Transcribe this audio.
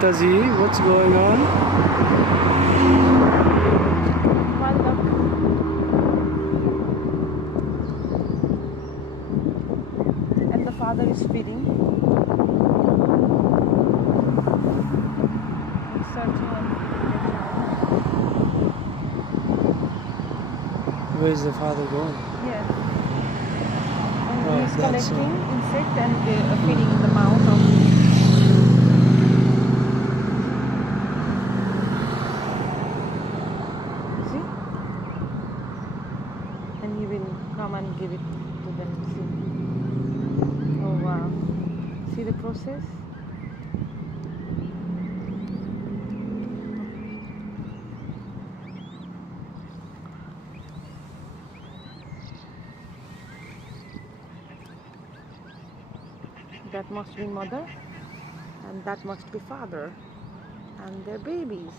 Mataji, what's going on? And the father is feeding. He's searching and Where is the father going? yes. And Oh, he's that's collecting insect and feeding in the mouth of. See? And he will come and give it to them. See? Oh wow. See the process? That must be mother and that must be father and their babies.